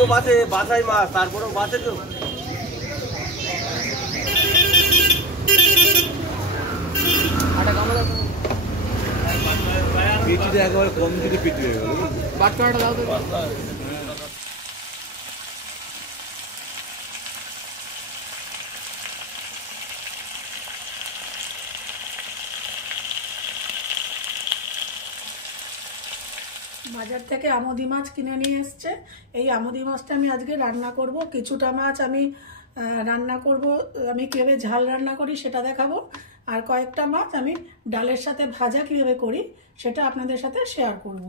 যদিও বাঁচে, বাঁচাই মাছ, তারপরেও বাঁচে তো। পিটিটা একেবারে কম দিকে পিটি হয়ে গেল। বাটকাটা দাও তো। বাজার থেকে আমুদি মাছ কিনে নিয়ে এসছে। এই আমুদি মাছটা আমি আজকে রান্না করব। কিছুটা মাছ আমি রান্না করব, আমি কীভাবে ঝাল রান্না করি সেটা দেখাবো। আর কয়েকটা মাছ আমি ডালের সাথে ভাজা কীভাবে করি সেটা আপনাদের সাথে শেয়ার করব।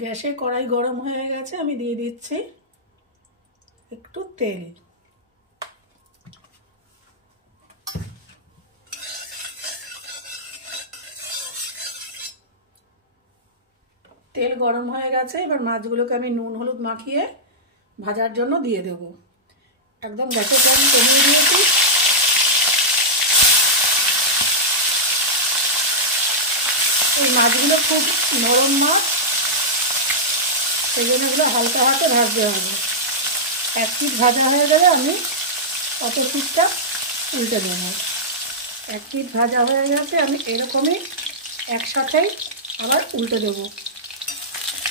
গ্যাসে কড়াই গরম হয়ে গেছে, আমি দিয়ে দিচ্ছি একটু তেল। তেল গরম হয়ে গেছে, এবার মাছগুলোকে আমি নুন হলুদ মাখিয়ে ভাজার জন্য দিয়ে দেব। একদম গ্যাসের ফ্লেম কমিয়ে দিয়েছি। এই মাছগুলো খুব নরম মাছ, সেই জন্য এগুলো হালকা হাতে ভাজতে হবে। এক পিঠ ভাজা হয়ে গেলে আমি অপর পিঠটা উল্টে দেব। এক পিঠ ভাজা হয়ে গেছে, আমি এরকমই একসাথেই আবার উল্টে দেবো।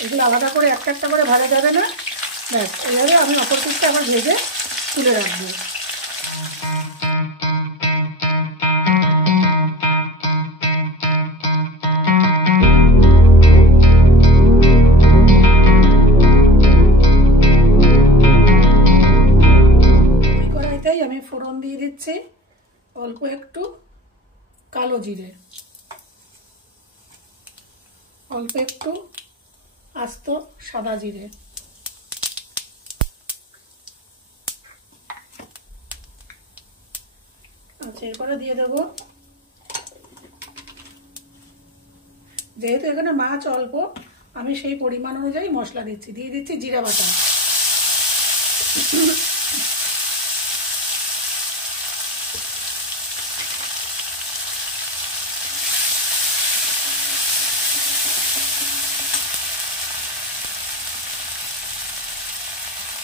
এগুলো আলাদা করে একটা একটা করে ভাজা যাবে না, ব্যাস এইভাবে আমি অপর পিঠটা আবার ভেজে তুলে রাখবো। ওই কড়াইতেই আমি ফোড়ন দিয়ে দিচ্ছি অল্প একটু কালো জিরে, অল্প একটু আস্ত সাদা জিরে, আচ্ছা এরপরে দিয়ে দেবো, যেহেতু এখানে মাছ অল্প আমি সেই পরিমাণ অনুযায়ী মশলা দিচ্ছি। দিয়ে দিচ্ছি জিরা বাটা,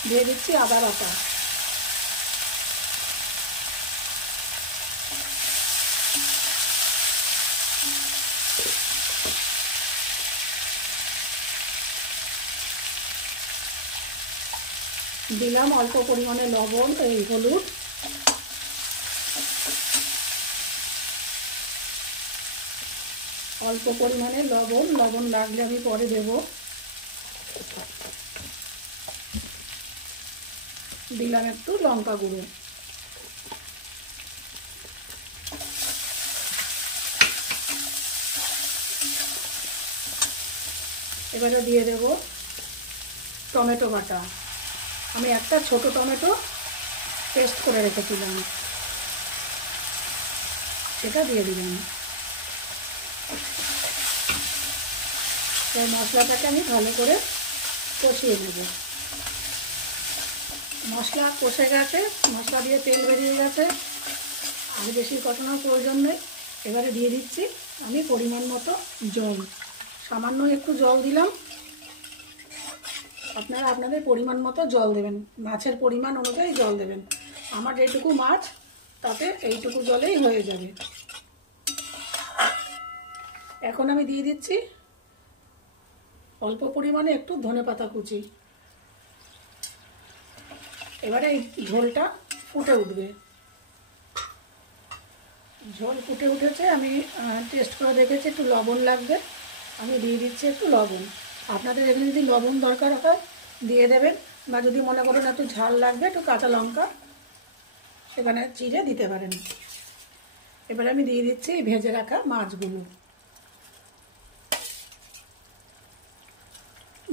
দিয়ে দিচ্ছি আদা বাটা, দিলাম অল্প পরিমাণে লবণ, এই হলুদ, অল্প পরিমাণে লবণ, লবণ লাগলে আমি পরে দেব। দিলাম একটু লঙ্কা গুঁড়ো, এবারে দিয়ে দেব টমেটো বাটা। আমি একটা ছোট টমেটো পেস্ট করে রেখেছিলাম, সেটা দিয়ে দিলাম। এই মশলাটাকে আমি ভালো করে কষিয়ে নেব। মশলা কষে গেছে, মশলা দিয়ে তেল বেরিয়ে গেছে, আর বেশি কষানোর প্রয়োজন নেই। এবারে দিয়ে দিচ্ছি আমি পরিমাণ মতো জল, সামান্য একটু জল দিলাম। আপনারা আপনাদের পরিমাণ মতো জল দেবেন, মাছের পরিমাণ অনুযায়ী জল দেবেন। আমার যেটুকু মাছ তাতে এইটুকু জলেই হয়ে যাবে। এখন আমি দিয়ে দিচ্ছি অল্প পরিমাণে একটু ধনেপাতা কুচি। এবারে এই ঝোলটা ফুটে উঠবে। ঝোল ফুটে উঠেছে, আমি টেস্ট করে দেখেছি একটু লবণ লাগবে, আমি দিয়ে দিচ্ছি একটু লবণ। আপনাদের এখানে যদি লবণ দরকার হয় দিয়ে দেবেন, বা যদি মনে করেন একটু ঝাল লাগবে একটু কাঁচা লঙ্কা সেখানে চিড়ে দিতে পারেন। এবারে আমি দিয়ে দিচ্ছি ভেজে রাখা মাছগুলো।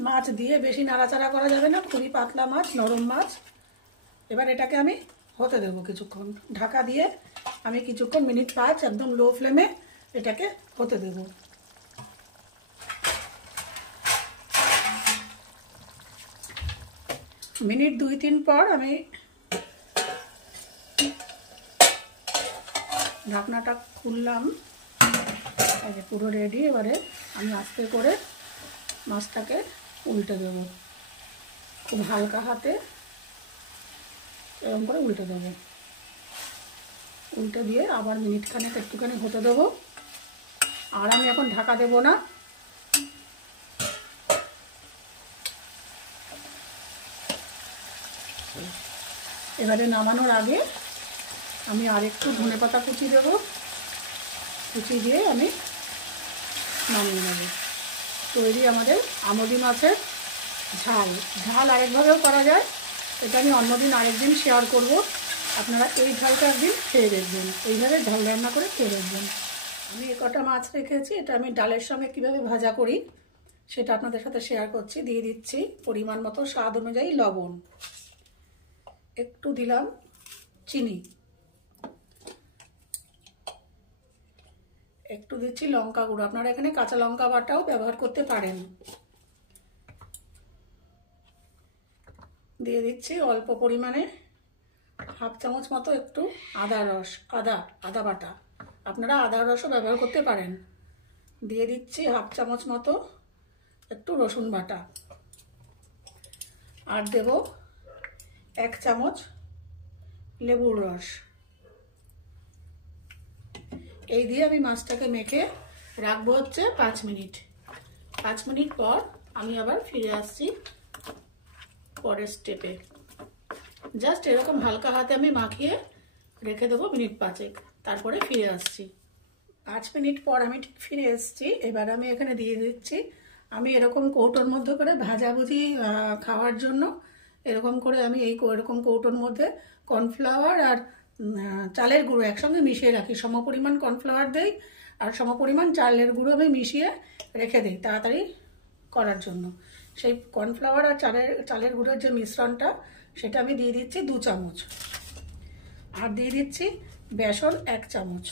মাছ দিয়ে বেশি নাড়াচাড়া করা যাবে না, খুবই পাতলা মাছ, নরম মাছ। এবার এটাকে আমি হতে দেবো কিছুক্ষণ, ঢাকা দিয়ে আমি কিছুক্ষণ মিনিট 5 একদম লো ফ্লেমে এটাকে হতে দেবো। মিনিট 2-3 পর আমি ঢাকনাটা খুললাম, পুরো রেডি। এবারে আমি আস্তে করে মাছটাকে উল্টে দেবো। খুব হালকা হাতে এরকম করে উল্টে দেবো। উল্টে দিয়ে আবার মিনিট খানেক একটুখানি হতে দেবো। আর আমি এখন ঢাকা দেবো না। এবারে নামানোর আগে আমি আরেকটু ধনেপাতা কুচি দেবো। কুচি দিয়ে আমি নামিয়ে নেব। তৈরি আমাদের আমোদি মাছের ঝাল। ঝাল আরেকভাবেও করা যায়, এটা আমি অন্যদিন আরেকদিন শেয়ার করব। আপনারা এই ঝালটা একদিন খেয়ে দেখবেন, এইভাবে ঝাল রান্না করে খেয়ে দেখবেন। আমি কটা মাছ রেখেছি, এটা আমি ডালের সঙ্গে কীভাবে ভাজা করি সেটা আপনাদের সাথে শেয়ার করছি। দিয়ে দিচ্ছি পরিমাণ মতো স্বাদ অনুযায়ী লবণ, একটু দিলাম চিনি, একটু দিচ্ছি লঙ্কা গুঁড়ো। আপনারা এখানে কাঁচা লঙ্কা বাটাও ব্যবহার করতে পারেন। দিয়ে দিচ্ছি অল্প পরিমাণে হাফ চামচ মতো একটু আদা রস, আদা বাটা, আপনারা আদা রসও ব্যবহার করতে পারেন। দিয়ে দিচ্ছি হাফ চামচ মতো একটু রসুন বাটা, আর দেব 1 চামচ লেবুর রস। এই দিয়ে আমি মাছটাকে মেখে রাখবো হচ্ছে 5 মিনিট। 5 মিনিট পর আমি আবার ফিরে আসছি পরের স্টেপে। জাস্ট এরকম হালকা হাতে আমি মাখিয়ে রেখে দেবো মিনিট 5, তারপরে ফিরে আসছি। 5 মিনিট পর আমি ঠিক ফিরে এসেছি। এবার আমি এখানে দিয়ে দিচ্ছি, আমি এরকম কৌটোর মধ্যে করে ভাজাভুজি খাওয়ার জন্য এরকম করে আমি এরকম কৌটোর মধ্যে কর্নফ্লাওয়ার আর চালের গুঁড়ো একসঙ্গে মিশিয়ে রাখি। সমপরিমাণ কর্নফ্লাওয়ার দেই আর সমপরিমাণ চালের গুঁড়ো আমি মিশিয়ে রেখে দিই তাড়াতাড়ি করার জন্য। সেই কর্নফ্লাওয়ার আর চালের গুঁড়োর যে মিশ্রণটা সেটা আমি দিয়ে দিচ্ছি 2 চামচ, আর দিয়ে দিচ্ছি বেসন 1 চামচ।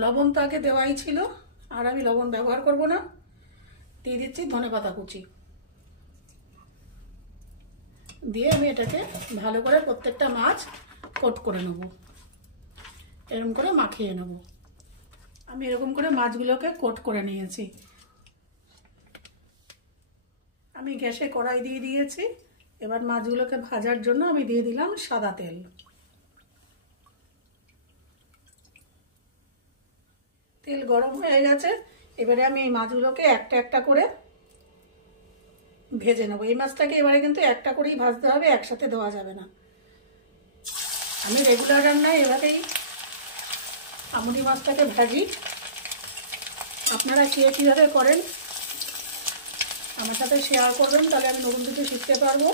লবণ তো আগে দেওয়াই ছিল, আর আমি লবণ ব্যবহার করব না। দিয়ে দিচ্ছি ধনেপাতা কুচি। দিয়ে আমি এটাকে ভালো করে প্রত্যেকটা মাছ কোট করে নেব, এরকম করে মাখিয়ে নেব। আমি এরকম করে মাছগুলোকে কোট করে নিয়েছি। আমি গ্যাসে কড়াই দিয়ে দিয়েছি। এবার মাছগুলোকে ভাজার জন্য আমি দিয়ে দিলাম সাদা তেল। তেল গরম হয়ে গেছে। এবারে আমি এই মাছগুলোকে একটা একটা করে ভেজে নেবো। এই মাছটাকে এবারে কিন্তু একটা করেই ভাজতে হবে, একসাথে দেওয়া যাবে না। আমি রেগুলার রান্নায় এভাবেই আমুদি মাছটাকে ভাজি। আপনারা কীভাবে করেন আমার সাথে শেয়ার করবেন, তাহলে আমি নতুন কিছু শিখতে পারবো।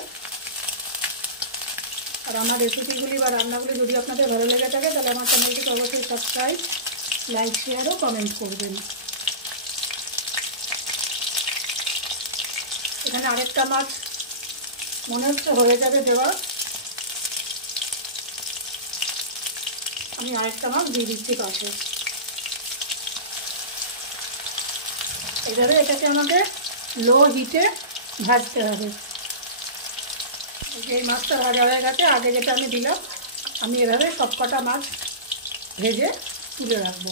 আর আমার রেসিপিগুলি বা রান্নাগুলি যদি আপনাদের ভালো লেগে থাকে তাহলে আমার চ্যানেলটিকে অবশ্যই সাবস্ক্রাইব, লাইক, শেয়ার ও কমেন্ট করবেন। এখানে আরেকটা মাছ মনে হচ্ছে হয়ে যাবে দেওয়া, আমি আরেকটা মাছ দিয়ে দিচ্ছি পাশে। এইভাবে এটাকে আমাকে লো হিটে ভাজতে হবে। এই মাছটা ভাজা হয়ে গেছে। আগে যেটা আমি দিলাম, আমি এভাবে সব কটা মাছ ভেজে তুলে রাখবো।